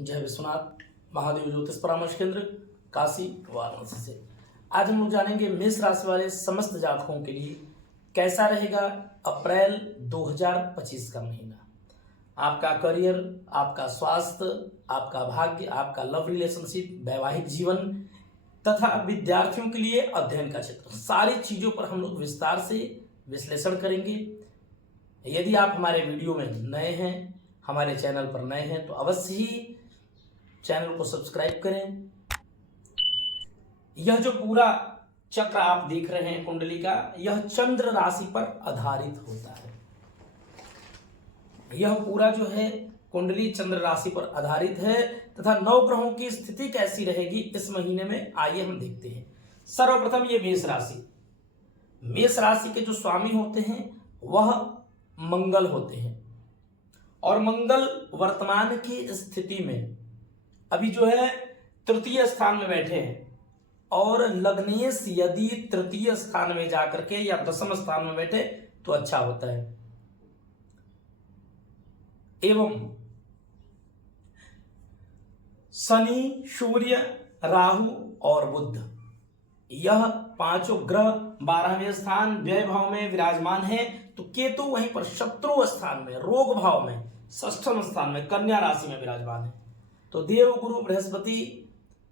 जय विश्वनाथ महादेव ज्योतिष परामर्श केंद्र काशी वाराणसी से। आज हम लोग जानेंगे मेष राशि वाले समस्त जातकों के लिए कैसा रहेगा अप्रैल 2025 का महीना। आपका करियर, आपका स्वास्थ्य, आपका भाग्य, आपका लव रिलेशनशिप, वैवाहिक जीवन तथा विद्यार्थियों के लिए अध्ययन का क्षेत्र, सारी चीजों पर हम लोग विस्तार से विश्लेषण करेंगे। यदि आप हमारे वीडियो में नए हैं, हमारे चैनल पर नए हैं, तो अवश्य ही चैनल को सब्सक्राइब करें। यह जो पूरा चक्र आप देख रहे हैं कुंडली का, यह चंद्र राशि पर आधारित होता है। यह पूरा जो है कुंडली चंद्र राशि पर आधारित है तथा नौ ग्रहों की स्थिति कैसी रहेगी इस महीने में, आइए हम देखते हैं। सर्वप्रथम ये मेष राशि, मेष राशि के जो स्वामी होते हैं वह मंगल होते हैं और मंगल वर्तमान की स्थिति में अभी जो है तृतीय स्थान में बैठे हैं और लग्नेश यदि तृतीय स्थान में जाकर के या दशम स्थान में बैठे तो अच्छा होता है। एवं शनि, सूर्य, राहु और बुध, यह पांचों ग्रह 12वें स्थान व्यय भाव में विराजमान है, तो केतु वहीं पर शत्रु स्थान में, रोग भाव में, षष्ठम स्थान में, कन्या राशि में विराजमान है। तो देव गुरु बृहस्पति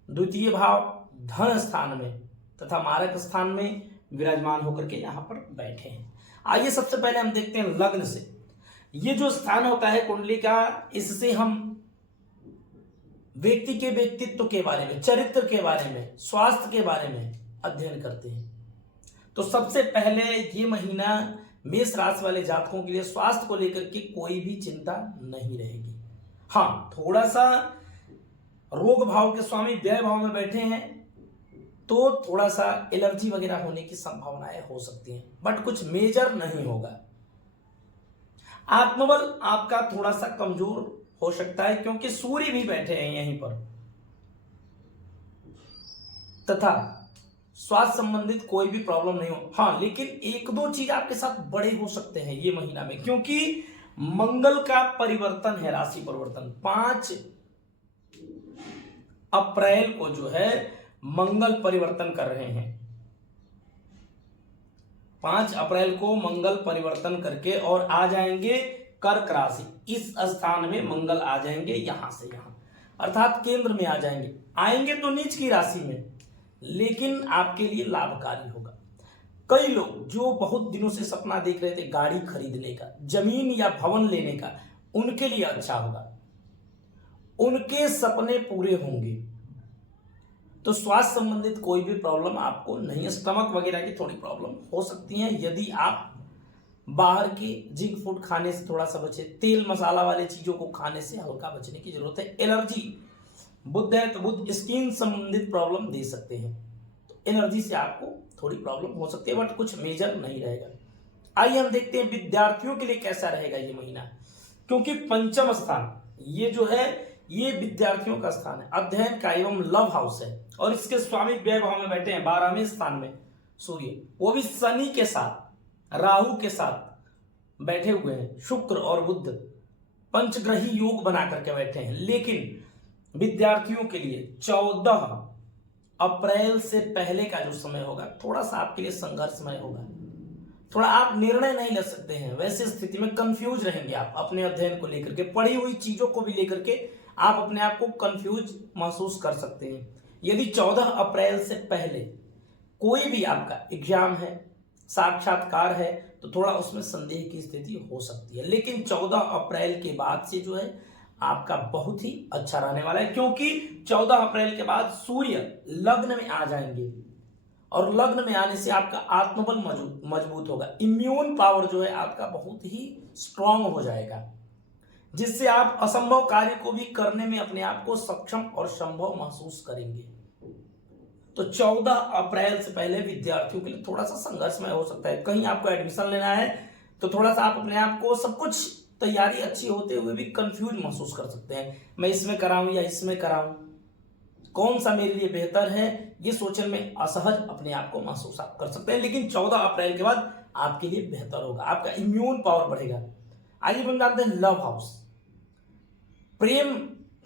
द्वितीय भाव धन स्थान में तथा मारक स्थान में विराजमान होकर के यहां पर बैठे हैं। आइए सबसे पहले हम देखते हैं लग्न से। ये जो स्थान होता है कुंडली का, इससे हम व्यक्ति के व्यक्तित्व के बारे में, चरित्र के बारे में, स्वास्थ्य के बारे में अध्ययन करते हैं। तो सबसे पहले ये महीना मेष राशि वाले जातकों के लिए स्वास्थ्य को लेकर के कोई भी चिंता नहीं रहेगी। हाँ, थोड़ा सा रोग भाव के स्वामी व्यय भाव में बैठे हैं तो थोड़ा सा एलर्जी वगैरह होने की संभावनाएं हो सकती हैं, बट कुछ मेजर नहीं होगा। आत्मबल आपका थोड़ा सा कमजोर हो सकता है क्योंकि सूर्य भी बैठे हैं यहीं पर, तथा स्वास्थ्य संबंधित कोई भी प्रॉब्लम नहीं हो। हाँ, लेकिन एक दो चीज आपके साथ बड़े हो सकते हैं ये महीना में, क्योंकि मंगल का परिवर्तन है, राशि परिवर्तन 5 अप्रैल को जो है मंगल परिवर्तन कर रहे हैं। 5 अप्रैल को मंगल परिवर्तन करके और आ जाएंगे कर्क राशि। इस स्थान में मंगल आ जाएंगे, यहां से यहां, अर्थात केंद्र में आ जाएंगे। आएंगे तो नीच की राशि में, लेकिन आपके लिए लाभकारी होगा। कई लोग जो बहुत दिनों से सपना देख रहे थे गाड़ी खरीदने का, जमीन या भवन लेने का, उनके लिए अच्छा होगा, उनके सपने पूरे होंगे। तो स्वास्थ्य संबंधित कोई भी प्रॉब्लम आपको नहीं है। स्टमक वगैरह की थोड़ी प्रॉब्लम हो सकती है यदि आप बाहर की जिंक फूड खाने से थोड़ा सा बचे, तेल मसाला वाले चीजों को खाने से हल्का बचने की जरूरत है। एलर्जी, बुध है तो बुध स्किन संबंधित प्रॉब्लम दे सकते हैं, तो एलर्जी से आपको थोड़ी प्रॉब्लम हो सकती है, बट कुछ मेजर नहीं रहेगा। आइए हम देखते हैं विद्यार्थियों के लिए कैसा रहेगा ये महीना, क्योंकि पंचम स्थान ये जो है ये विद्यार्थियों का स्थान है, अध्ययन का एवं लव हाउस है, और इसके स्वामी व्यय भाव में बैठे हैं 12वें स्थान में सूर्य, वो भी शनि के साथ, राहु के साथ बैठे हुए हैं। शुक्र और बुध पंचग्रही योग बना करके बैठे हैं। लेकिन विद्यार्थियों के लिए 14 अप्रैल से पहले का जो समय होगा थोड़ा सा आपके लिए संघर्षमय होगा। थोड़ा आप निर्णय नहीं ले सकते हैं, वैसे स्थिति में कंफ्यूज रहेंगे आप अपने अध्ययन को लेकर के, पढ़ी हुई चीजों को भी लेकर के आप अपने आप को कंफ्यूज महसूस कर सकते हैं। यदि 14 अप्रैल से पहले कोई भी आपका एग्जाम है, साक्षात्कार है, तो थोड़ा उसमें संदेह की स्थिति हो सकती है। लेकिन 14 अप्रैल के बाद से जो है आपका बहुत ही अच्छा रहने वाला है, क्योंकि 14 अप्रैल के बाद सूर्य लग्न में आ जाएंगे और लग्न में आने से आपका आत्मबल मजबूत होगा। इम्यून पावर जो है आपका बहुत ही स्ट्रांग हो जाएगा, जिससे आप असंभव कार्य को भी करने में अपने आप को सक्षम और संभव महसूस करेंगे। तो 14 अप्रैल से पहले विद्यार्थियों के लिए थोड़ा सा संघर्षमय हो सकता है। कहीं आपको एडमिशन लेना है तो थोड़ा सा आप अपने आप को, सब कुछ तैयारी अच्छी होते हुए भी कंफ्यूज महसूस कर सकते हैं, मैं इसमें कराऊं या इसमें कराऊं, कौन सा मेरे लिए बेहतर है, ये सोचने में असहज अपने आप को महसूस आप कर सकते हैं। लेकिन 14 अप्रैल के बाद आपके लिए बेहतर होगा, आपका इम्यून पावर बढ़ेगा। आइए हम जानते हैं लव हाउस। प्रेम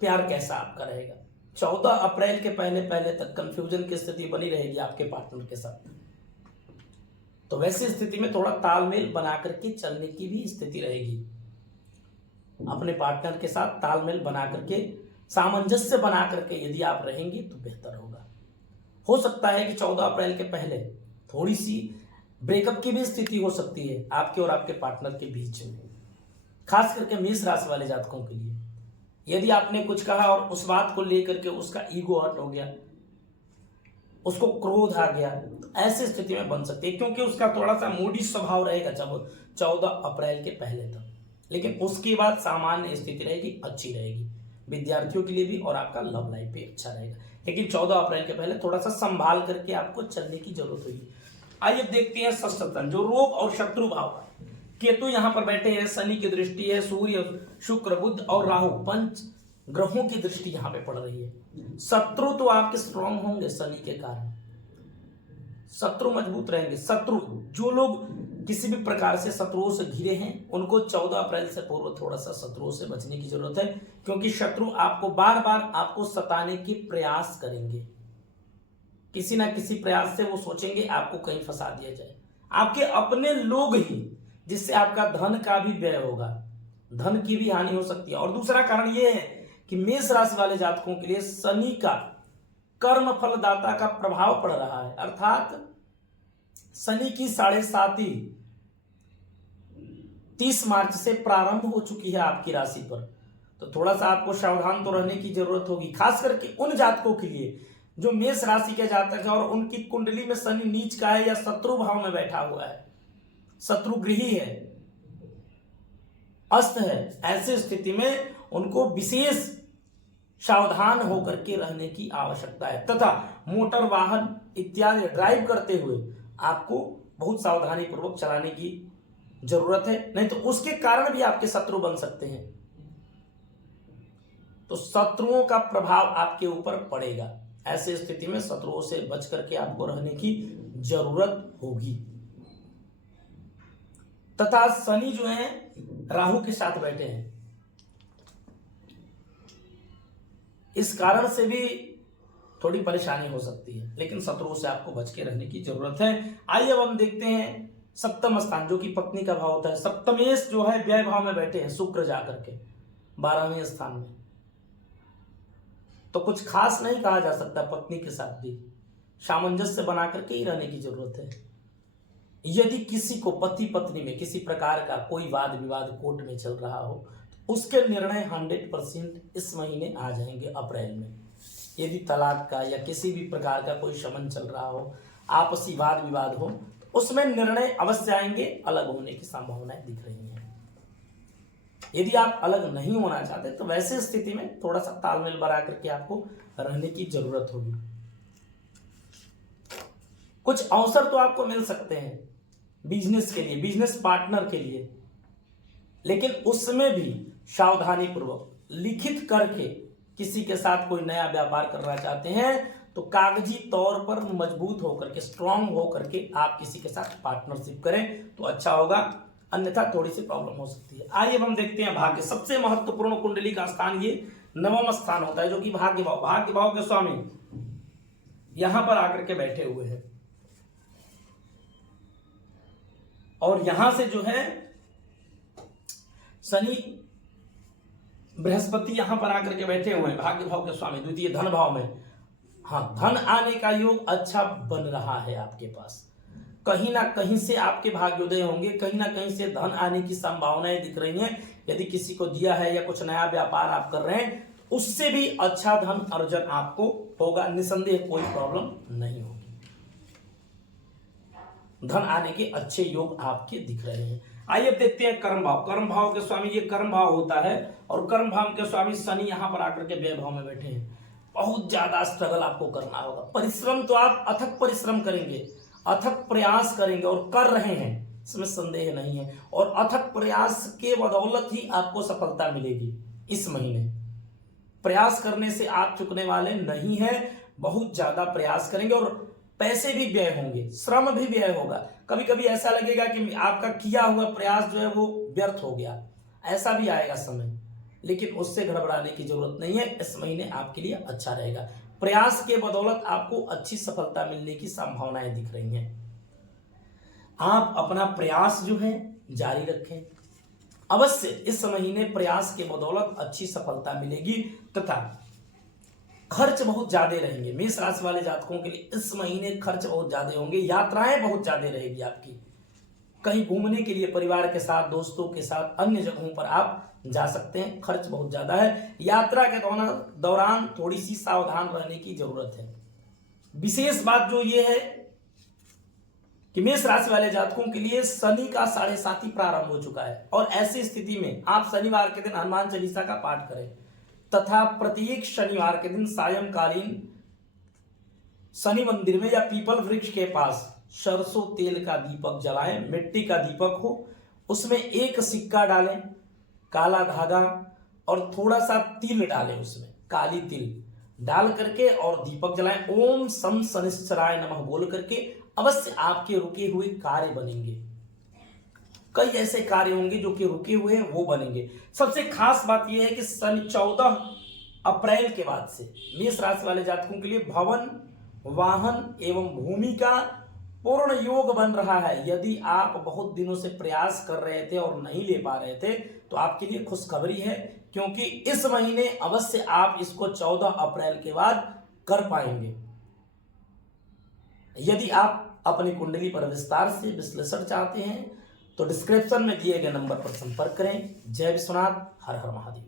प्यार कैसा आपका रहेगा। 14 अप्रैल के पहले पहले तक कंफ्यूजन की स्थिति बनी रहेगी आपके पार्टनर के साथ। तो वैसी स्थिति में थोड़ा तालमेल बना करके चलने की भी स्थिति रहेगी। अपने पार्टनर के साथ तालमेल बना करके, सामंजस्य बना करके यदि आप रहेंगे तो बेहतर होगा। हो सकता है कि 14 अप्रैल के पहले थोड़ी सी ब्रेकअप की भी स्थिति हो सकती है आपके और आपके पार्टनर के बीच में, खास करके मेष राशि वाले जातकों के लिए। यदि आपने कुछ कहा और उस बात को लेकर के उसका ईगो हर्ट हो गया, उसको क्रोध आ गया, तो ऐसी स्थिति में बन सकती है, क्योंकि उसका थोड़ा सा मूडी स्वभाव रहेगा जब 14 अप्रैल के पहले तक। लेकिन उसके बाद सामान्य स्थिति रहेगी, अच्छी रहेगी विद्यार्थियों के लिए भी, और आपका लव लाइफ भी अच्छा रहेगा। लेकिन 14 अप्रैल के पहले थोड़ा सा संभाल करके आपको चलने की जरूरत होगी। आइए देखते हैं षष्ठतम, जो रोग और शत्रु भाव। केतु यहां पर बैठे हैं, शनि की दृष्टि है, सूर्य, शुक्र, बुध और राहु, 5 ग्रहों की दृष्टि यहां पे पड़ रही है। शत्रु तो आपके स्ट्रांग होंगे शनि के कारण, शत्रु मजबूत रहेंगे। शत्रु, जो लोग किसी भी प्रकार से शत्रुओं से घिरे हैं, उनको 14 अप्रैल से पूर्व थोड़ा सा शत्रुओं से बचने की जरूरत है, क्योंकि शत्रु आपको बार बार आपको सताने की प्रयास करेंगे। किसी ना किसी प्रयास से वो सोचेंगे आपको कहीं फंसा दिया जाए। आपके अपने लोग ही, जिससे आपका धन का भी व्यय होगा, धन की भी हानि हो सकती है। और दूसरा कारण यह है कि मेष राशि वाले जातकों के लिए शनि का कर्म फलदाता का प्रभाव पड़ रहा है, अर्थात शनि की 7.5 30 मार्च से प्रारंभ हो चुकी है आपकी राशि पर। तो थोड़ा सा आपको सावधान तो रहने की जरूरत होगी, खास करके उन जातकों के लिए जो मेष राशि के जातक है और उनकी कुंडली में शनि नीच का है या शत्रु भाव में बैठा हुआ है, शत्रु गृही है, अस्त है। ऐसी स्थिति में उनको विशेष सावधान होकर के रहने की आवश्यकता है, तथा मोटर वाहन इत्यादि ड्राइव करते हुए आपको बहुत सावधानी पूर्वक चलाने की जरूरत है, नहीं तो उसके कारण भी आपके शत्रु बन सकते हैं। तो शत्रुओं का प्रभाव आपके ऊपर पड़ेगा। ऐसे स्थिति में शत्रुओं से बच करके आपको रहने की जरूरत होगी। तथा शनि जो है राहु के साथ बैठे हैं, इस कारण से भी थोड़ी परेशानी हो सकती है, लेकिन शत्रुओं से आपको बच के रहने की जरूरत है। आइए अब हम देखते हैं सप्तम स्थान, जो कि पत्नी का भाव होता है। सप्तमेश जो है व्यय भाव में बैठे हैं शुक्र जाकर के 12वें स्थान में। तो कुछ खास नहीं कहा जा सकता, पत्नी के साथ भी सामंजस्य बना करके ही रहने की जरूरत है। यदि किसी को पति पत्नी में किसी प्रकार का कोई वाद विवाद कोर्ट में चल रहा हो, तो उसके निर्णय 100% इस महीने आ जाएंगे अप्रैल में। यदि तलाक का या किसी भी प्रकार का कोई शमन चल रहा हो, आपसी वाद विवाद हो, तो उसमें निर्णय अवश्य आएंगे, अलग होने की संभावनाएं दिख रही हैं। यदि आप अलग नहीं होना चाहते तो वैसे स्थिति में थोड़ा सा तालमेल बना करके आपको रहने की जरूरत होगी। कुछ अवसर तो आपको मिल सकते हैं बिजनेस के लिए, बिजनेस पार्टनर के लिए, लेकिन उसमें भी सावधानी पूर्वक लिखित करके किसी के साथ कोई नया व्यापार करना चाहते हैं तो कागजी तौर पर मजबूत होकर के, स्ट्रांग होकर के आप किसी के साथ पार्टनरशिप करें तो अच्छा होगा, अन्यथा थोड़ी सी प्रॉब्लम हो सकती है। आइए हम देखते हैं भाग्य। सबसे महत्वपूर्ण कुंडली का स्थान ये 9वां स्थान होता है, जो कि भाग्य भाव। भाग्य भाव के स्वामी यहां पर आकर के बैठे हुए हैं, और यहां से जो है शनि बृहस्पति यहां पर आकर के बैठे हुए हैं भाग्य भाव के स्वामी, द्वितीय धन भाव में। हाँ, धन आने का योग अच्छा बन रहा है आपके पास, कहीं ना कहीं से आपके भाग्योदय होंगे, कहीं ना कहीं से धन आने की संभावनाएं दिख रही हैं। यदि किसी को दिया है या कुछ नया व्यापार आप कर रहे हैं, उससे भी अच्छा धन अर्जन आपको होगा, निसंदेह कोई प्रॉब्लम नहीं होगी। धन आने के अच्छे योग आपके दिख रहे हैं। आइए अब देखते हैं कर्म भाव। कर्म भाव के स्वामी ये कर्म भाव होता है, और कर्म भाव के स्वामी शनि यहां पर आकर के व्यय भाव में बैठे हैं। बहुत ज्यादा स्ट्रगल आपको करना होगा, परिश्रम तो आप अथक परिश्रम करेंगे, अथक प्रयास करेंगे और कर रहे हैं, इसमें संदेह नहीं है। और अथक प्रयास के बदौलत ही आपको सफलता मिलेगी। इस महीने प्रयास करने से आप चुकने वाले नहीं हैं, बहुत ज्यादा प्रयास करेंगे और पैसे भी व्यय होंगे, श्रम भी व्यय होगा। कभी कभी ऐसा लगेगा कि आपका किया हुआ प्रयास जो है वो व्यर्थ हो गया, ऐसा भी आएगा समय। लेकिन उससे घबराने की जरूरत नहीं है। इस महीने आपके लिए अच्छा रहेगा। प्रयास के बदौलत आपको अच्छी सफलता मिलने की संभावनाएं दिख रही हैं। आप अपना प्रयास जो है जारी रखें। अवश्य इस महीने प्रयास के बदौलत अच्छी सफलता मिलेगी तथा खर्च बहुत ज्यादा रहेंगे। मेष राशि वाले जातकों के लिए इस महीने खर्च बहुत ज्यादा होंगे, यात्राएं बहुत ज्यादा रहेगी आपकी। कहीं घूमने के लिए परिवार के साथ, दोस्तों के साथ अन्य जगहों पर आप जा सकते हैं। खर्च बहुत ज्यादा है। यात्रा के दौरान थोड़ी सी सावधान रहने की जरूरत है। विशेष बात जो ये है कि मेष राशि वाले जातकों के लिए शनि का 7.5 प्रारंभ हो चुका है और ऐसी स्थिति में आप शनिवार के दिन हनुमान चालीसा का पाठ करें तथा प्रत्येक शनिवार के दिन सायंकालीन शनि मंदिर में या पीपल वृक्ष के पास सरसों तेल का दीपक जलाएं। मिट्टी का दीपक हो, उसमें एक सिक्का डालें, काला धागा और थोड़ा सा तिल डालें, उसमें काली तिल डाल करके और दीपक जलाएं। ओम सम शनिश्चराय नमः बोल करके अवश्य आपके रुके हुए कार्य बनेंगे। कई ऐसे कार्य होंगे जो कि रुके हुए हैं, वो बनेंगे। सबसे खास बात यह है कि सन 14 अप्रैल के बाद से मेष राशि वाले जातकों के लिए भवन, वाहन एवं भूमि का पूर्ण योग बन रहा है। यदि आप बहुत दिनों से प्रयास कर रहे थे और नहीं ले पा रहे थे तो आपके लिए खुशखबरी है, क्योंकि इस महीने अवश्य आप इसको 14 अप्रैल के बाद कर पाएंगे। यदि आप अपनी कुंडली पर विस्तार से विश्लेषण चाहते हैं तो डिस्क्रिप्शन में दिए गए नंबर पर संपर्क करें। जय विश्वनाथ, हर हर महादेव।